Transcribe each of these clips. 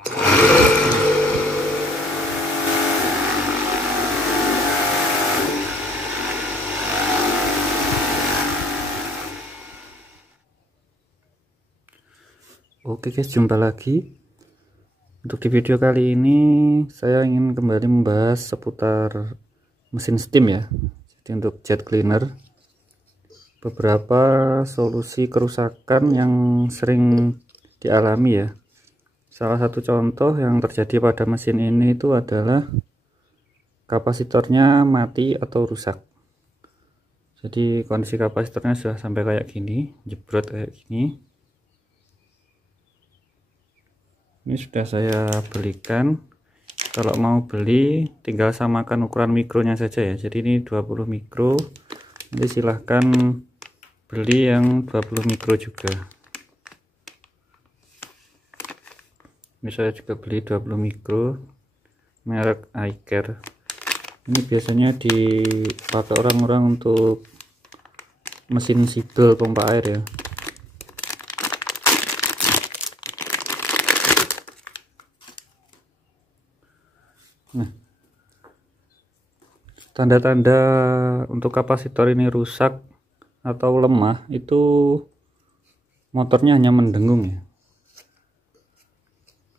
Oke guys, jumpa lagi. Untuk di video kali ini saya ingin kembali membahas seputar mesin steam ya. Jadi untuk jet cleaner, beberapa solusi kerusakan yang sering dialami ya. Salah satu contoh yang terjadi pada mesin ini itu adalah kapasitornya mati atau rusak. Jadi kondisi kapasitornya sudah sampai kayak gini, jebrot kayak gini. Ini sudah saya belikan. Kalau mau beli tinggal samakan ukuran mikronya saja ya. Jadi ini 20 mikro. Nanti silahkan beli yang 20 mikro juga. Ini saya juga beli 20 mikro merek iCare. Ini biasanya dipakai orang-orang untuk mesin sibel pompa air ya. Nah, tanda-tanda untuk kapasitor ini rusak atau lemah itu motornya hanya mendengung ya.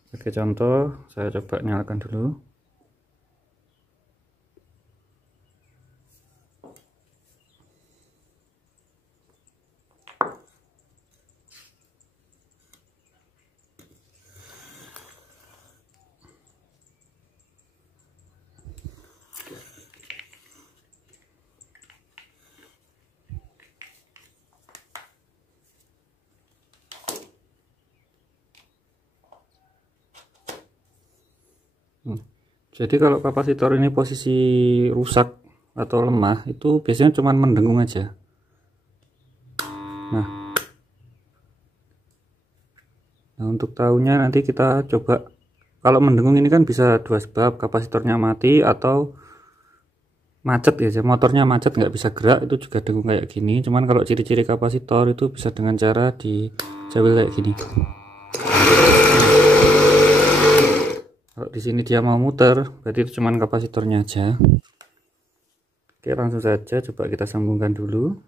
Sebagai contoh, saya coba nyalakan dulu. Jadi kalau kapasitor ini posisi rusak atau lemah itu biasanya cuma mendengung aja. Nah, untuk tahunya nanti kita coba. Kalau mendengung ini kan bisa dua sebab, kapasitornya mati atau macet ya, motornya macet nggak bisa gerak, itu juga dengung kayak gini. Cuman kalau ciri-ciri kapasitor itu bisa dengan cara dijawil kayak gini. Kalau di sini dia mau muter, berarti itu cuman kapasitornya aja. Oke, langsung saja coba kita sambungkan dulu.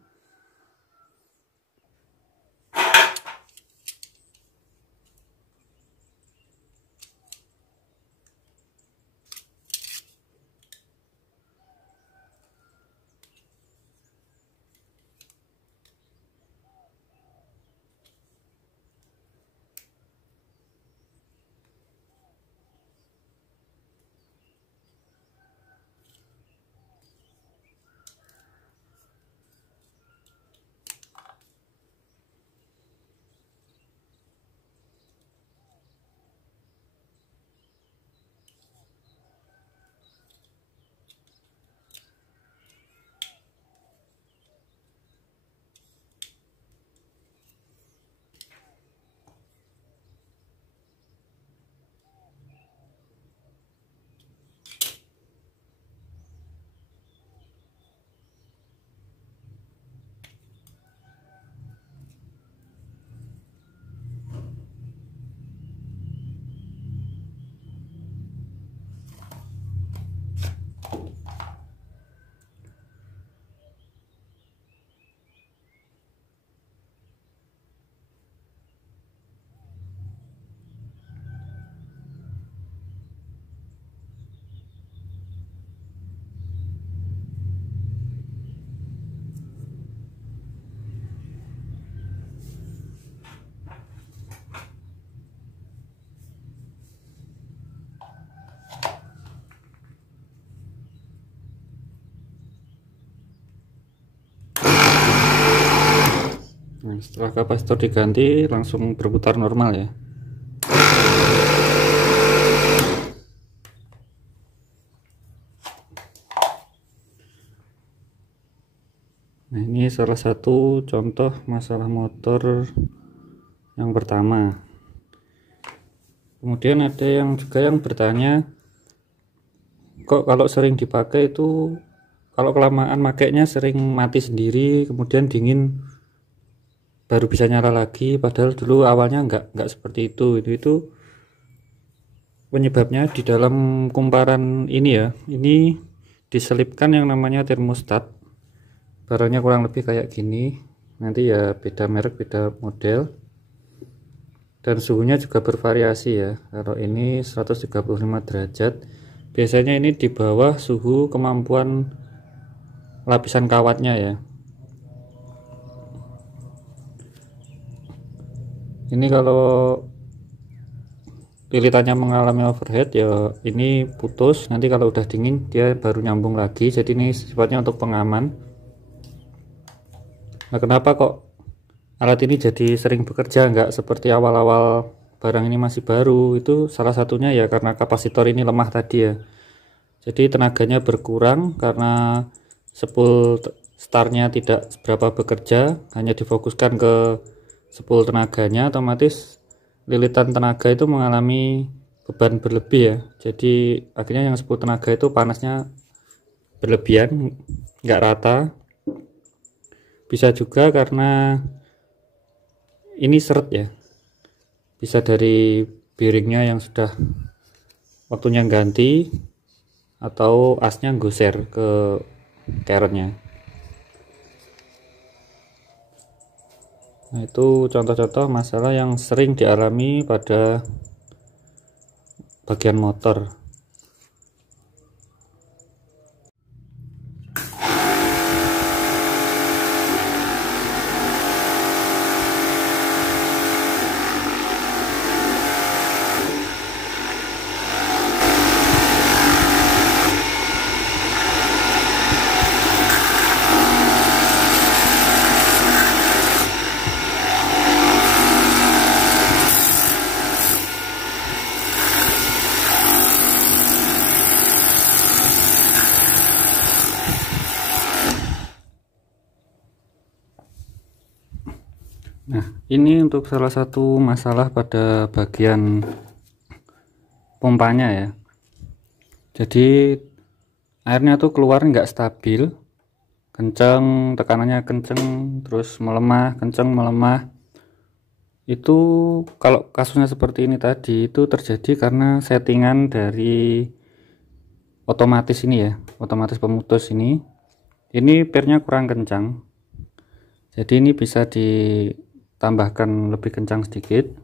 Nah, setelah kapasitor diganti langsung berputar normal ya. Nah, ini salah satu contoh masalah motor yang pertama. Kemudian ada yang juga yang bertanya, kok kalau sering dipakai itu kalau kelamaan makainya sering mati sendiri, kemudian dingin baru bisa nyala lagi, padahal dulu awalnya nggak seperti itu penyebabnya di dalam kumparan ini ya, ini diselipkan yang namanya termostat. Barangnya kurang lebih kayak gini, nanti ya beda merek beda model, dan suhunya juga bervariasi ya. Kalau ini 135 derajat, biasanya ini di bawah suhu kemampuan lapisan kawatnya ya. Ini kalau lilitannya mengalami overheat ya ini putus, nanti kalau udah dingin dia baru nyambung lagi. Jadi ini sifatnya untuk pengaman. Nah, kenapa kok alat ini jadi sering bekerja nggak seperti awal-awal barang ini masih baru? Itu salah satunya ya karena kapasitor ini lemah tadi ya. Jadi tenaganya berkurang karena spool startnya tidak seberapa bekerja, hanya difokuskan ke spool tenaganya, otomatis lilitan tenaga itu mengalami beban berlebih ya. Jadi akhirnya yang spool tenaga itu panasnya berlebihan, nggak rata. Bisa juga karena ini seret ya, bisa dari bearingnya yang sudah waktunya ganti atau asnya goser ke keretnya. Nah, itu contoh-contoh masalah yang sering dialami pada bagian motor. Nah, ini untuk salah satu masalah pada bagian pompanya ya. Jadi airnya tuh keluar nggak stabil, kenceng, tekanannya kenceng, terus melemah, kenceng, melemah. Itu kalau kasusnya seperti ini tadi itu terjadi karena settingan dari otomatis ini ya, otomatis pemutus ini pernya kurang kencang. Jadi ini bisa ditambahkan lebih kencang sedikit.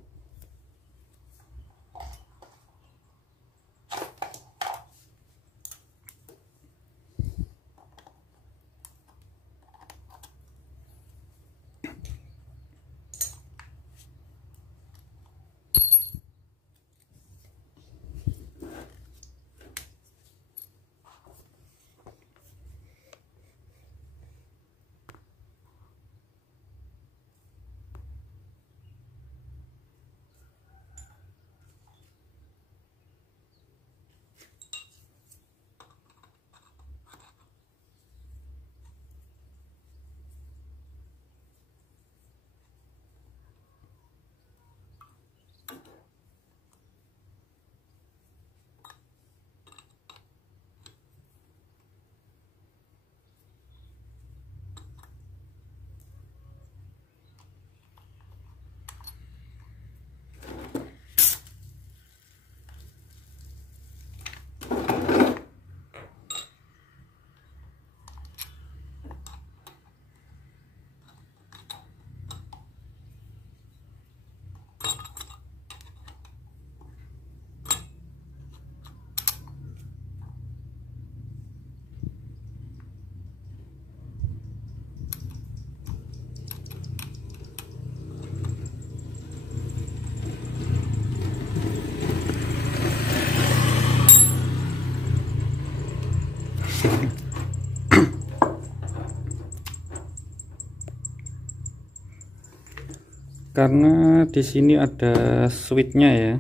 Karena di sini ada switchnya ya,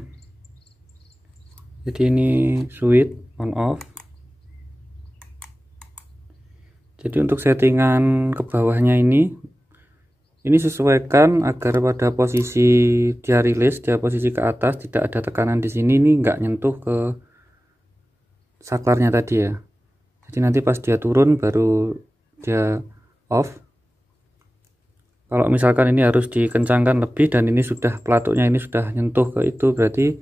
jadi ini switch on off. Jadi untuk settingan ke bawahnya ini sesuaikan agar pada posisi dia rilis, dia posisi ke atas, tidak ada tekanan di sini, ini nggak nyentuh ke saklarnya tadi ya. Jadi nanti pas dia turun baru dia off. Kalau misalkan ini harus dikencangkan lebih dan ini sudah pelatuknya ini sudah nyentuh ke itu, berarti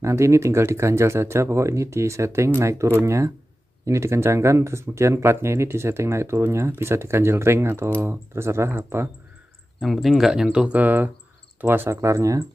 Nanti ini tinggal diganjal saja, pokok ini di setting naik turunnya, ini dikencangkan, terus kemudian platnya ini di setting naik turunnya, bisa diganjel ring atau terserah apa, yang penting nggak nyentuh ke tuas saklarnya.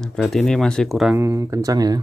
Nah, berarti ini masih kurang kencang ya.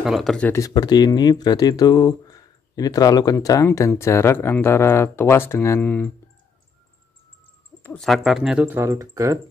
Kalau terjadi seperti ini berarti ini terlalu kencang dan jarak antara tuas dengan saklarnya itu terlalu dekat.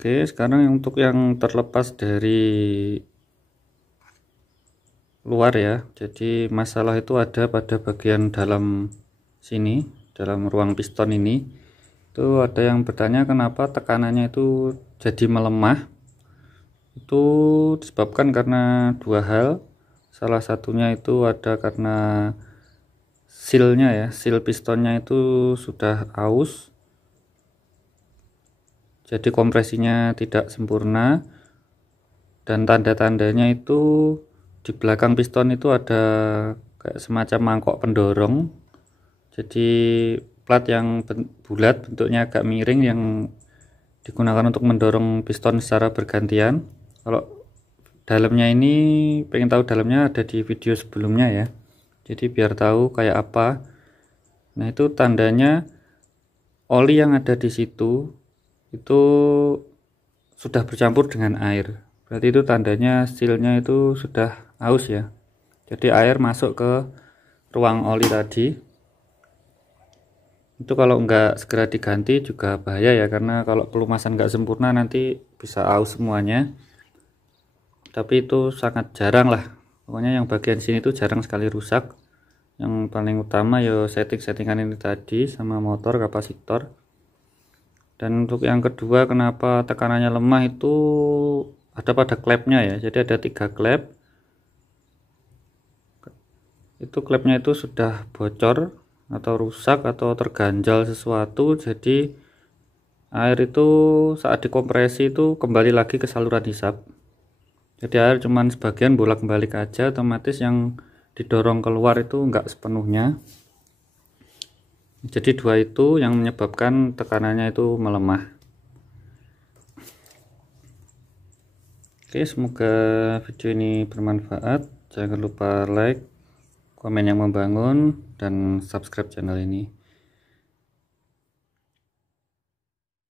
Oke, sekarang untuk yang terlepas dari luar ya. Jadi masalah itu ada pada bagian dalam sini. dalam ruang piston ini. Itu ada yang bertanya kenapa tekanannya itu jadi melemah. Itu disebabkan karena dua hal. Salah satunya itu ada karena sealnya ya, seal pistonnya itu sudah aus, jadi kompresinya tidak sempurna. Dan tanda-tandanya itu di belakang piston itu ada kayak semacam mangkok pendorong, jadi plat yang bulat bentuknya agak miring yang digunakan untuk mendorong piston secara bergantian. Kalau dalamnya ini pengen tahu dalamnya, ada di video sebelumnya ya, jadi biar tahu kayak apa. Nah itu tandanya oli yang ada di situ itu sudah bercampur dengan air, berarti itu tandanya sealnya itu sudah aus ya, jadi air masuk ke ruang oli tadi. Itu kalau enggak segera diganti juga bahaya ya, karena kalau pelumasan enggak sempurna nanti bisa aus semuanya. Tapi itu sangat jarang lah, pokoknya yang bagian sini itu jarang sekali rusak. Yang paling utama ya settingan ini tadi sama motor kapasitor. Dan untuk yang kedua kenapa tekanannya lemah itu ada pada klepnya ya, jadi ada 3 klep. Itu klepnya itu sudah bocor atau rusak atau terganjal sesuatu, jadi air itu saat dikompresi itu kembali lagi ke saluran hisap. Jadi air cuman sebagian bolak-balik aja, otomatis yang didorong keluar itu enggak sepenuhnya. Jadi dua itu yang menyebabkan tekanannya itu melemah. Oke, semoga video ini bermanfaat. Jangan lupa like, komen yang membangun, dan subscribe channel ini.